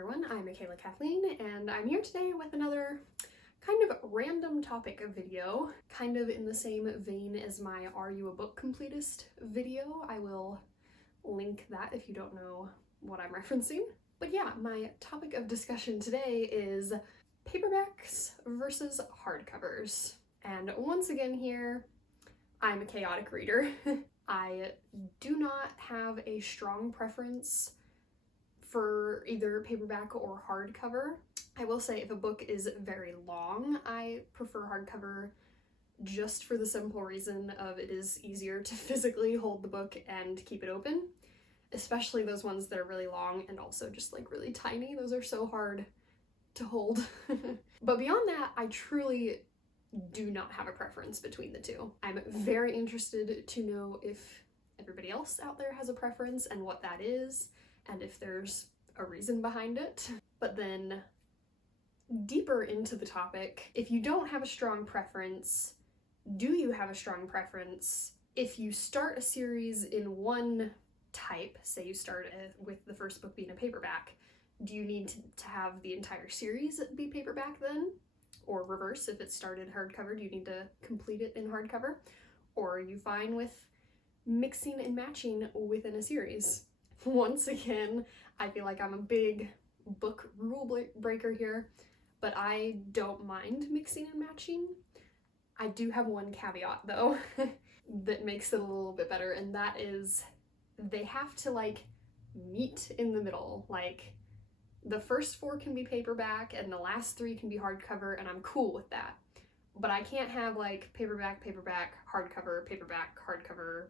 everyone, I'm Michaela Kathleen, and I'm here today with another kind of random topic video, kind of in the same vein as my Are You a Book Completist video. I will link that if you don't know what I'm referencing. But yeah, my topic of discussion today is paperbacks versus hardcovers. And once again here, I'm a chaotic reader. I do not have a strong preference for either paperback or hardcover. I will say if a book is very long, I prefer hardcover just for the simple reason of it is easier to physically hold the book and keep it open, especially those ones that are really long and also just like really tiny. Those are so hard to hold. But beyond that, I truly do not have a preference between the two. I'm very interested to know if everybody else out there has a preference and what that is, and if there's a reason behind it. But then deeper into the topic, if you don't have a strong preference, do you have a strong preference? If you start a series in one type, say you start with the first book being a paperback, do you need to have the entire series be paperback then? Or reverse, if it started hardcover, do you need to complete it in hardcover? Or are you fine with mixing and matching within a series? Once again, I feel like I'm a big book rule breaker here, but I don't mind mixing and matching. I do have one caveat though that makes it a little bit better, and that is they have to like meet in the middle. Like the first 4 can be paperback and the last 3 can be hardcover, and I'm cool with that. But I can't have like paperback, paperback, hardcover, paperback, hardcover,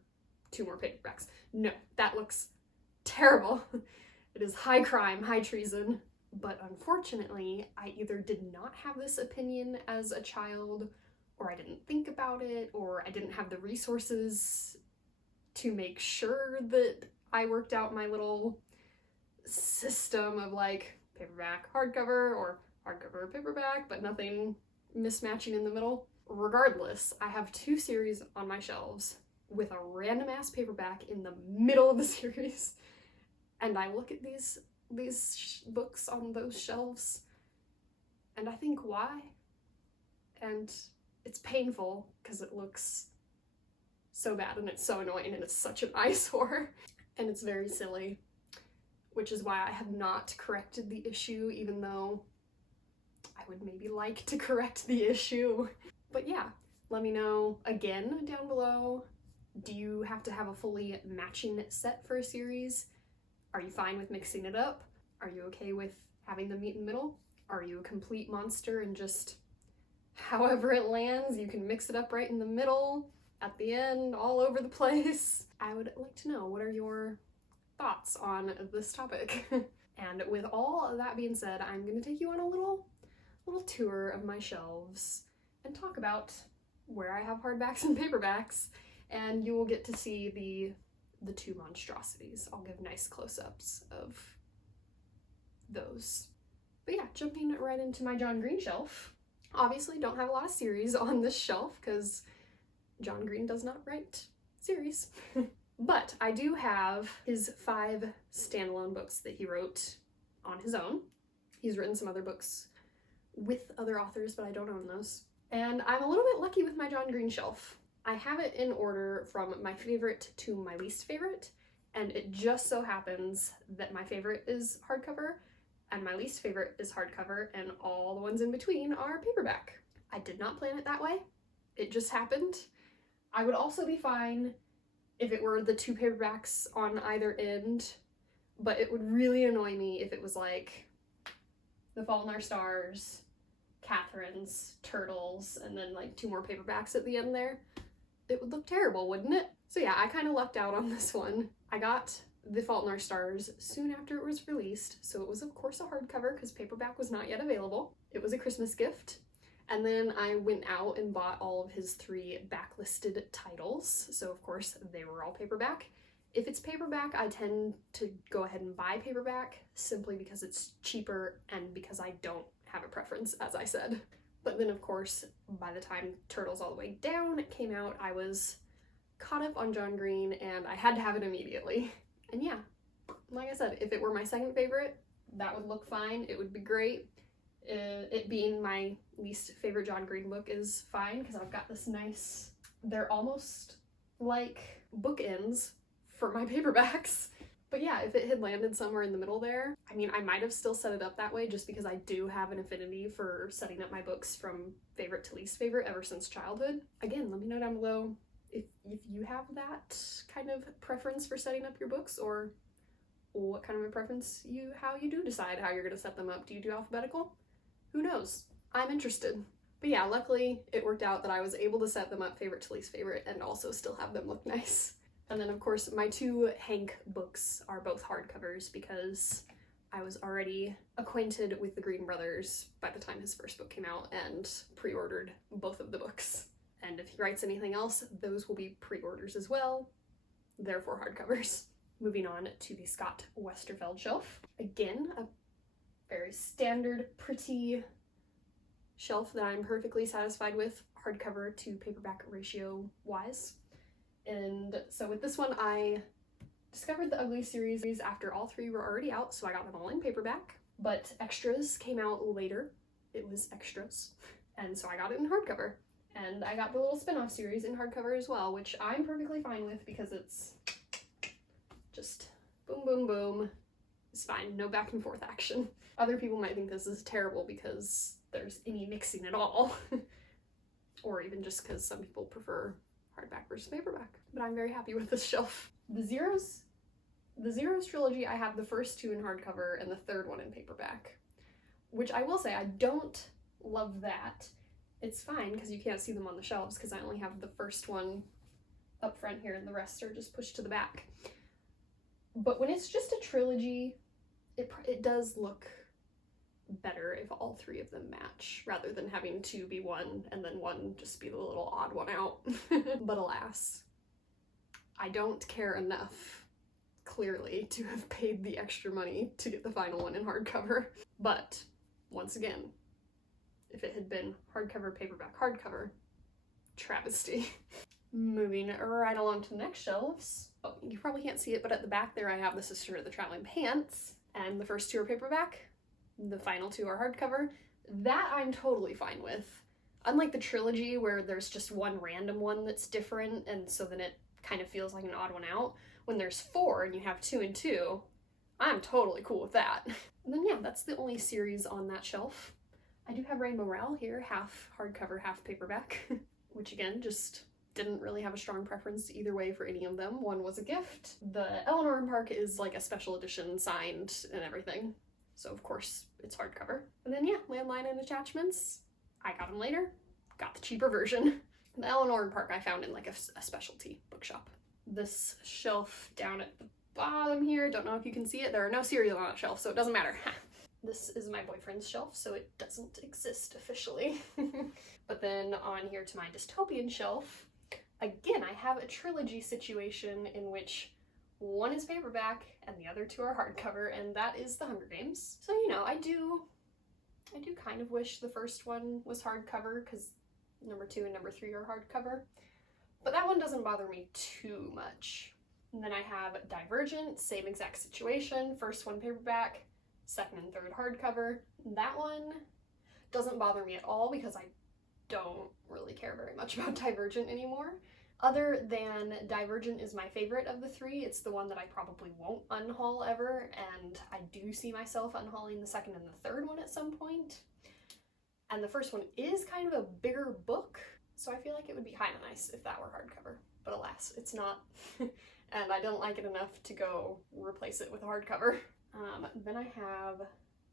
2 more paperbacks. No, that looks terrible. It is high crime, high treason. But unfortunately, I either did not have this opinion as a child, or I didn't think about it, or I didn't have the resources to make sure that I worked out my little system of like paperback, hardcover, or hardcover, paperback, but nothing mismatching in the middle. Regardless, I have 2 series on my shelves with a random ass paperback in the middle of the series. And I look at these books on those shelves and I think, why? And it's painful because it looks so bad and it's so annoying and it's such an eyesore and it's very silly, which is why I have not corrected the issue, even though I would maybe like to correct the issue. But yeah, let me know again down below. Do you have to have a fully matching set for a series? Are you fine with mixing it up? Are you okay with having them meet in the middle? Are you a complete monster and just however it lands, you can mix it up right in the middle, at the end, all over the place? I would like to know, what are your thoughts on this topic? And with all of that being said, I'm gonna take you on a little tour of my shelves and talk about where I have hardbacks and paperbacks, and you will get to see the 2 monstrosities. I'll give nice close-ups of those. But yeah, jumping right into my John Green shelf. Obviously don't have a lot of series on this shelf because John Green does not write series. But I do have his 5 standalone books that he wrote on his own. He's written some other books with other authors, but I don't own those. And I'm a little bit lucky with my John Green shelf. I have it in order from my favorite to my least favorite, and it just so happens that my favorite is hardcover and my least favorite is hardcover, and all the ones in between are paperback. I did not plan it that way. It just happened. I would also be fine if it were the 2 paperbacks on either end, but it would really annoy me if it was like The Fault in Our Stars, Catherine's, Turtles, and then like 2 more paperbacks at the end there. It would look terrible, wouldn't it? So yeah, I kind of lucked out on this one. I got The Fault in Our Stars soon after it was released, so it was of course a hardcover because paperback was not yet available. It was a Christmas gift. And then I went out and bought all of his 3 backlisted titles, so of course they were all paperback. If it's paperback, I tend to go ahead and buy paperback simply because it's cheaper and because I don't have a preference, as I said. But then of course, by the time Turtles All the Way Down came out, I was caught up on John Green and I had to have it immediately. And yeah, like I said, if it were my second favorite, that would look fine. It would be great. It being my least favorite John Green book is fine because I've got this nice, they're almost like bookends for my paperbacks. But yeah, if it had landed somewhere in the middle there, I mean, I might have still set it up that way just because I do have an affinity for setting up my books from favorite to least favorite ever since childhood. Again, let me know down below if you have that kind of preference for setting up your books, or what kind of a preference how you do decide how you're going to set them up. Do you do alphabetical? Who knows? I'm interested. But yeah, luckily it worked out that I was able to set them up favorite to least favorite and also still have them look nice. And then of course my two Hank books are both hardcovers because I was already acquainted with the Green brothers by the time his first book came out and pre-ordered both of the books. And if he writes anything else, those will be pre-orders as well, therefore hardcovers. Moving on to the Scott Westerfeld shelf. Again, a very standard, pretty shelf that I'm perfectly satisfied with, hardcover to paperback ratio wise. And so with this one, I discovered the Ugly series after all three were already out, so I got them all in paperback, but extras came out later. It was extras, and so I got it in hardcover. And I got the little spin-off series in hardcover as well, which I'm perfectly fine with because it's just boom, boom, boom. It's fine, no back and forth action. Other people might think this is terrible because there's any mixing at all, or even just because some people prefer hardback versus paperback. But I'm very happy with this shelf. The Zeros trilogy, I have the first two in hardcover and the third one in paperback, which I will say I don't love that. It's fine because you can't see them on the shelves because I only have the first one up front here and the rest are just pushed to the back. But when it's just a trilogy, it does look better if all three of them match, rather than having two be one and then one just be the little odd one out. But alas, I don't care enough, clearly, to have paid the extra money to get the final one in hardcover. But once again, if it had been hardcover, paperback, hardcover, travesty. Moving right along to the next shelves. Oh, you probably can't see it, but at the back there I have the Sister of the Traveling Pants, and the first two are paperback, the final two are hardcover. That I'm totally fine with. Unlike the trilogy where there's just one random one that's different, and so then it kind of feels like an odd one out, when there's four and you have two and two, I'm totally cool with that. And then yeah, that's the only series on that shelf. I do have Rainbow Rowell here, half hardcover, half paperback, which again, just didn't really have a strong preference either way for any of them. One was a gift. The Eleanor and Park is like a special edition signed and everything, so of course it's hardcover. And then yeah, Landline and Attachments, I got them later, got the cheaper version. The Eleanor and Park I found in like a specialty bookshop. This shelf down at the bottom here, don't know if you can see it, there are no cereal on that shelf, so it doesn't matter. This is my boyfriend's shelf, so it doesn't exist officially. But then on here to my dystopian shelf, again, I have a trilogy situation in which one is paperback and the other two are hardcover, and that is The Hunger Games. So, you know, I do kind of wish the first one was hardcover because number 2 and number 3 are hardcover, but that one doesn't bother me too much. And then I have Divergent, same exact situation, first one paperback, second and third hardcover. That one doesn't bother me at all because I don't really care very much about Divergent anymore. Other than Divergent is my favorite of the three. It's the one that I probably won't unhaul ever, and I do see myself unhauling the second and the third one at some point. And the first one is kind of a bigger book, so I feel like it would be kind of nice if that were hardcover. But alas, it's not, and I don't like it enough to go replace it with a hardcover. Then I have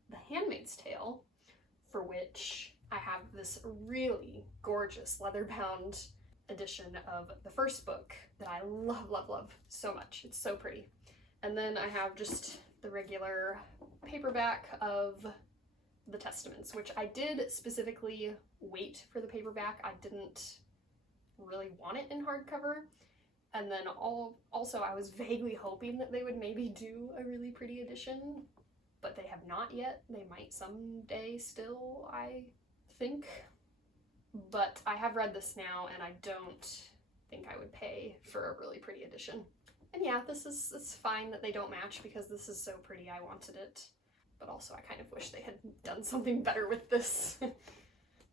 The Handmaid's Tale, for which I have this really gorgeous leather-bound edition of the first book that I love, love, love so much. It's so pretty. And then I have just the regular paperback of The Testaments, which I did specifically wait for the paperback. I didn't really want it in hardcover. And then also I was vaguely hoping that they would maybe do a really pretty edition, but they have not yet. They might someday still, I think. But I have read this now and I don't think I would pay for a really pretty edition. And yeah, it's fine that they don't match because this is so pretty, I wanted it. but also I kind of wish they had done something better with this.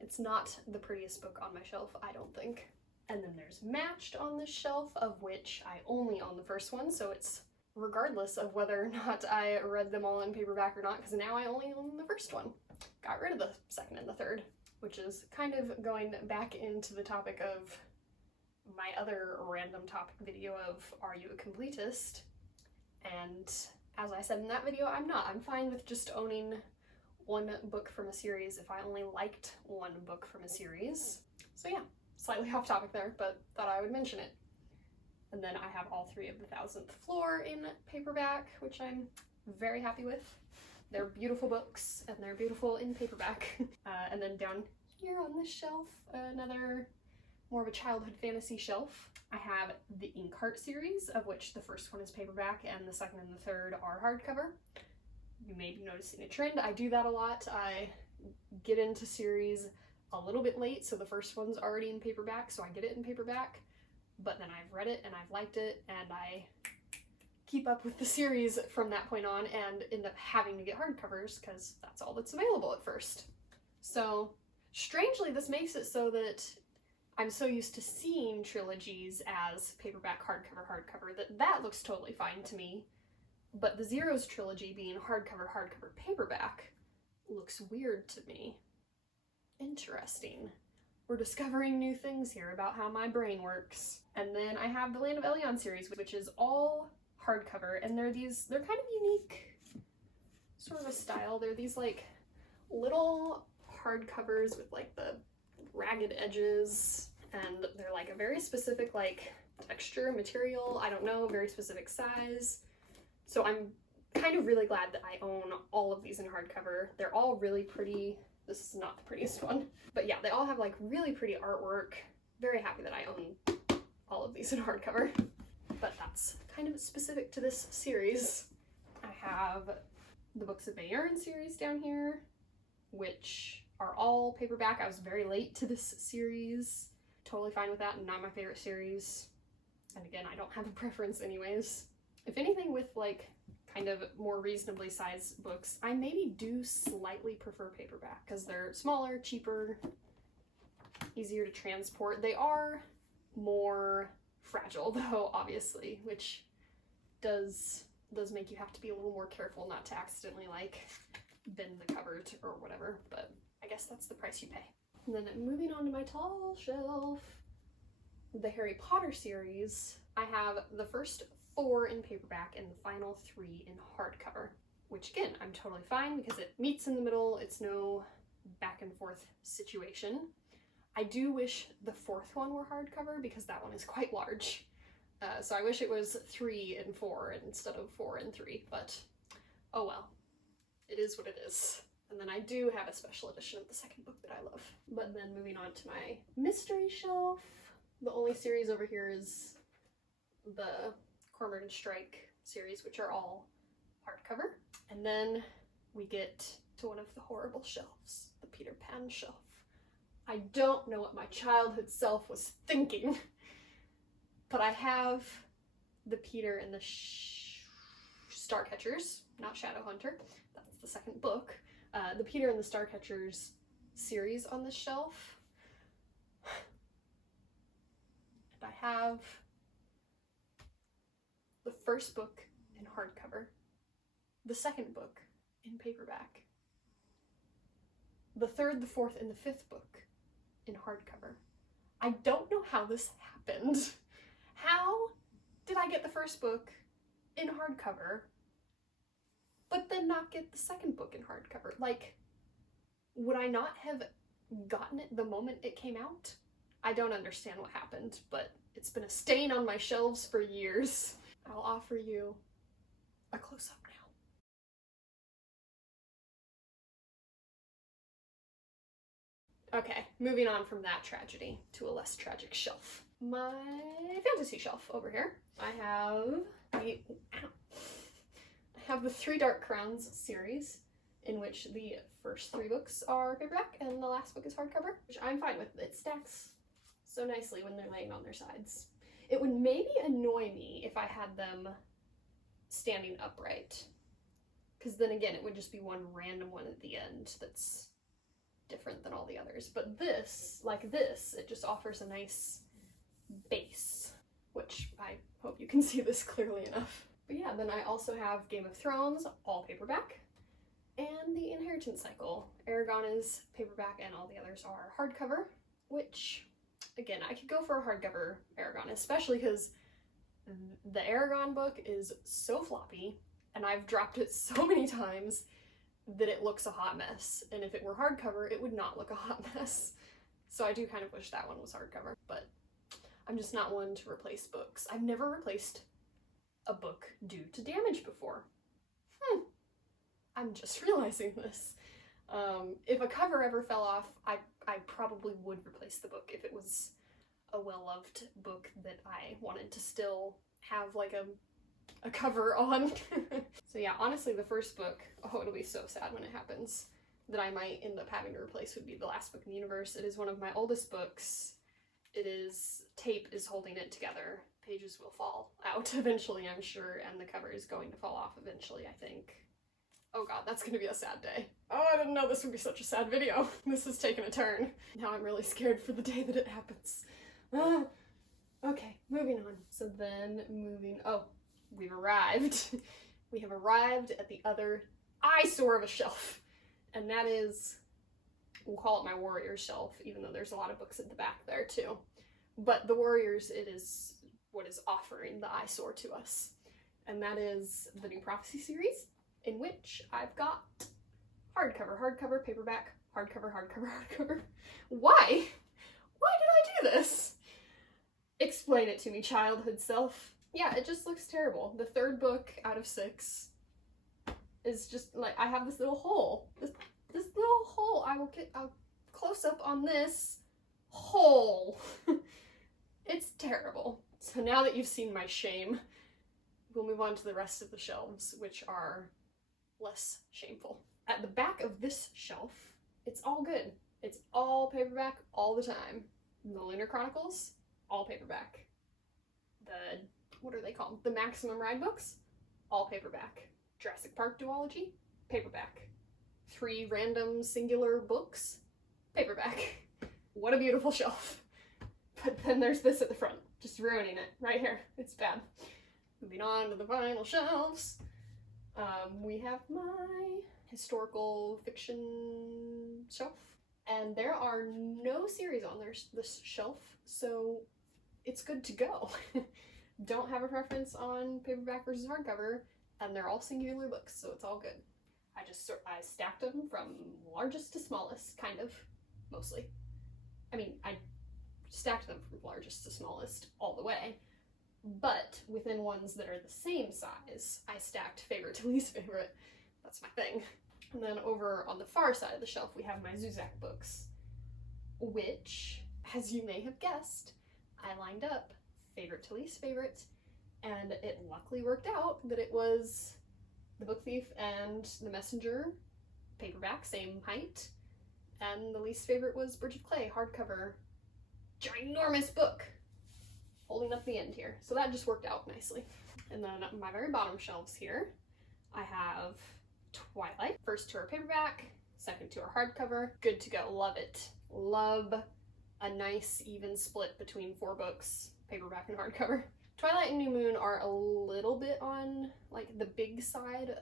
It's not the prettiest book on my shelf, I don't think. And then there's Matched on this shelf, of which I only own the first one, so it's regardless of whether or not I read them all in paperback or not, because now I only own the first one. Got rid of the second and the third, which is kind of going back into the topic of my other random topic video of Are You a Completist? And as I said in that video, I'm not. I'm fine with just owning one book from a series if I only liked one book from a series. So yeah, slightly off topic there, but thought I would mention it. And then I have all three of The 1,000th Floor in paperback, which I'm very happy with. They're beautiful books, and they're beautiful in paperback. And then down here on this shelf, another more of a childhood fantasy shelf, I have the Inkheart series, of which the first one is paperback and the second and the third are hardcover. You may be noticing a trend. I do that a lot. I get into series a little bit late, so the first one's already in paperback, so I get it in paperback, but then I've read it and I've liked it, and I keep up with the series from that point on and end up having to get hardcovers because that's all that's available at first. So strangely, this makes it so that I'm so used to seeing trilogies as paperback, hardcover, that looks totally fine to me. But the Zeros trilogy being hardcover, paperback looks weird to me. Interesting. We're discovering new things here about how my brain works. And then I have the Land of Elion series, which is all hardcover, and they're kind of unique sort of a style. They're these like little hardcovers with like the ragged edges, and they're like a very specific like texture, material, I don't know, very specific size. So I'm kind of really glad that I own all of these in hardcover. They're all really pretty. This is not the prettiest one, but yeah, they all have like really pretty artwork. Very happy that I own all of these in hardcover, but that's kind of specific to this series. I have the Books of Bayern series down here, which are all paperback. I was very late to this series. Totally fine with that, and not my favorite series. And again, I don't have a preference anyways. If anything, with like kind of more reasonably sized books, I maybe do slightly prefer paperback because they're smaller, cheaper, easier to transport. They are more fragile though, obviously, which does make you have to be a little more careful not to accidentally like bend the cover or whatever, but I guess that's the price you pay. And then moving on to my tall shelf, the Harry Potter series, I have the first 4 in paperback and the final 3 in hardcover, which again, I'm totally fine because it meets in the middle. It's no back and forth situation. I do wish the 4th one were hardcover because that one is quite large. So I wish it was 3 and 4 instead of 4 and 3, but oh well, it is what it is. And then I do have a special edition of the second book that I love. But then moving on to my mystery shelf, the only series over here is the Cormoran and Strike series, which are all hardcover. And then we get to one of the horrible shelves, the Peter Pan shelf. I don't know what my childhood self was thinking, but I have the Peter and the Starcatchers, not Shadowhunter, that's the second book, the Peter and the Starcatchers series on this shelf. And I have the first book in hardcover, the second book in paperback, the third, the fourth, and the fifth book in hardcover. I don't know how this happened. How did I get the first book in hardcover, but then not get the second book in hardcover? Like, would I not have gotten it the moment it came out? I don't understand what happened, but it's been a stain on my shelves for years. I'll offer you a close-up now. Okay, moving on from that tragedy to a less tragic shelf. My fantasy shelf over here. I have the 3 Dark Crowns series, in which the first 3 books are paperback and the last book is hardcover, which I'm fine with. It stacks so nicely when they're laying on their sides. It would maybe annoy me if I had them standing upright, because then again, it would just be one random one at the end that's different than all the others. But this, like this, it just offers a nice base, which I hope you can see this clearly enough. But yeah, then I also have Game of Thrones, all paperback, and The Inheritance Cycle. Aragon is paperback and all the others are hardcover, which, again, I could go for a hardcover Aragon, especially because the Aragon book is so floppy, and I've dropped it so many times that it looks a hot mess. And if it were hardcover, it would not look a hot mess. So I do kind of wish that one was hardcover, but I'm just not one to replace books. I've never replaced a book due to damage before. I'm just realizing this. If a cover ever fell off, I probably would replace the book if it was a well-loved book that I wanted to still have like a cover on. So yeah, honestly, the first book, oh, it'll be so sad when it happens, that I might end up having to replace would be the last book in the universe. It is one of my oldest books. It is, tape is holding it together. Pages will fall out eventually, I'm sure, and the cover is going to fall off eventually, I think. Oh god, that's gonna be a sad day. Oh, I didn't know this would be such a sad video. This has taken a turn. Now I'm really scared for the day that it happens. Okay, moving on. So then oh, we've arrived. We have arrived at the other eyesore of a shelf. And that is, we'll call it my Warriors shelf, even though there's a lot of books at the back there too. But the Warriors, it is what is offering the eyesore to us. And that is the New Prophecy series, in which I've got hardcover, paperback, hardcover. Why? Why did I do this? Explain it to me, childhood self. Yeah, it just looks terrible. The third book out of 6 is just like, I have this little hole. This little hole. I'll close up on this hole. It's terrible. So now that you've seen my shame, we'll move on to the rest of the shelves, which are less shameful. At the back of this shelf, it's all good. It's all paperback all the time. The Lunar Chronicles, all paperback. The, what are they called? The Maximum Ride books, all paperback. Jurassic Park duology, paperback. 3 random singular books, paperback. What a beautiful shelf. But then there's this at the front, just ruining it right here. It's bad. Moving on to the final shelves. We have my historical fiction shelf, and there are no series on this shelf, so it's good to go. Don't have a preference on paperback versus hardcover, and they're all singular books, so it's all good. I stacked them from largest to smallest, kind of, mostly. I mean, I stacked them from largest to smallest all the way, but within ones that are the same size, I stacked favorite to least favorite. That's my thing. And then over on the far side of the shelf, we have my Zuzak books, which, as you may have guessed, I lined up favorite to least favorite, and it luckily worked out that it was The Book Thief and The Messenger, paperback, same height, and the least favorite was Bridge of Clay, hardcover, ginormous book, holding up the end here. So that just worked out nicely. And then on my very bottom shelves here, I have Twilight. First to our paperback, second to our hardcover. Good to go, love it. Love a nice even split between 4 books, paperback and hardcover. Twilight and New Moon are a little bit on like the big side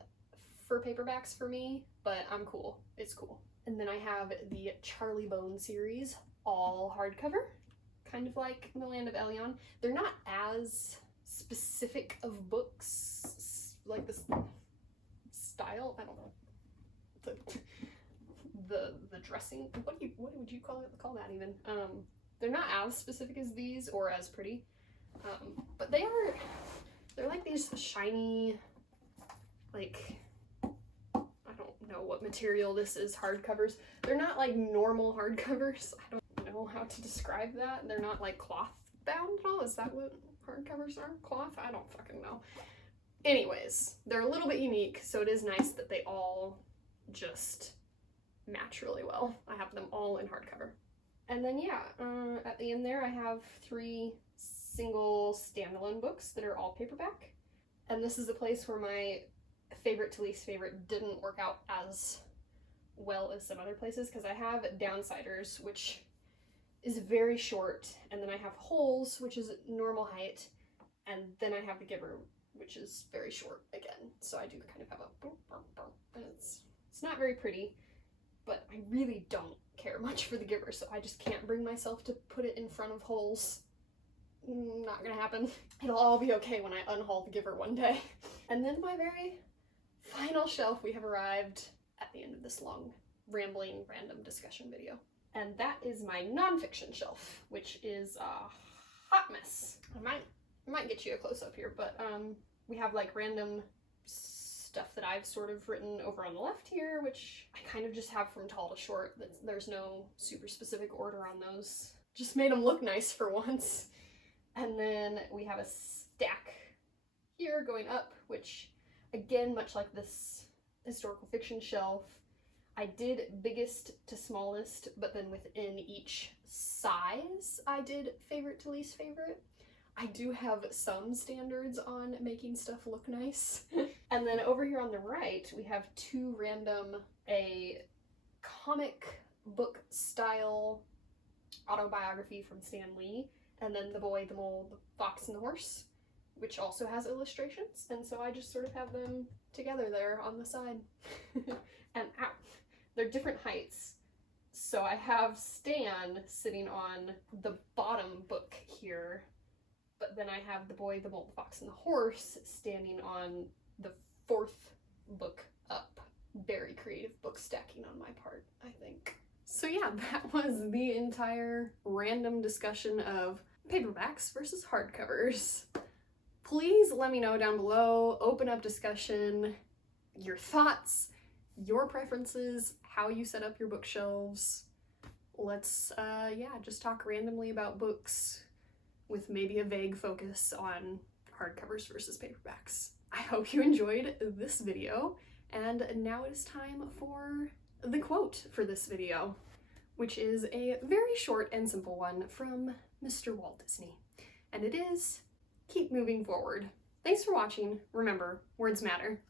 for paperbacks for me, but I'm cool. It's cool. And then I have the Charlie Bone series, all hardcover, kind of like The Land of Elion. They're not as specific of books, like this style, I don't know, the dressing, what would you call that even? They're not as specific as these or as pretty, but they're like these shiny, like, I don't know what material this is, hardcovers. They're not like normal hardcovers. I don't know how to describe that. They're not like cloth bound at all. Is that what hardcovers are? Cloth? I don't fucking know. Anyways, they're a little bit unique, so it is nice that they all just match really well. I have them all in hardcover. And then yeah, at the end there I have 3 single standalone books that are all paperback. And this is a place where my favorite to least favorite didn't work out as well as some other places, because I have downsiders, which is very short, and then I have holes, which is normal height, and then I have the giver, which is very short again. So I do kind of have a boom, boom, boom, and it's not very pretty, but I really don't care much for the giver, so I just can't bring myself to put it in front of holes. Not gonna happen. It'll all be okay when I unhaul the giver one day. And then my very final shelf, we have arrived at the end of this long, rambling, random discussion video. And that is my nonfiction shelf, which is a hot mess. I might get you a close-up here, but we have like random stuff that I've sort of written over on the left here, which I kind of just have from tall to short. There's no super specific order on those. Just made them look nice for once. And then we have a stack here going up, which again, much like this historical fiction shelf, I did biggest to smallest, but then within each size, I did favorite to least favorite. I do have some standards on making stuff look nice. And then over here on the right, we have two random, a comic book style autobiography from Stan Lee, and then The Boy, the Mole, the Fox, and the Horse, which also has illustrations. And so I just sort of have them together there on the side. And ow, they're different heights. So I have Stan sitting on the bottom book here, but then I have The Boy, the Mole, the Fox, and the Horse standing on the fourth book up. Very creative book stacking on my part, I think. So yeah, that was the entire random discussion of paperbacks versus hardcovers. Please let me know down below, open up discussion, your thoughts, your preferences, how you set up your bookshelves. Let's, just talk randomly about books with maybe a vague focus on hardcovers versus paperbacks. I hope you enjoyed this video, and now it is time for the quote for this video, which is a very short and simple one from Mr. Walt Disney, and it is, "Keep moving forward." Thanks for watching. Remember, words matter.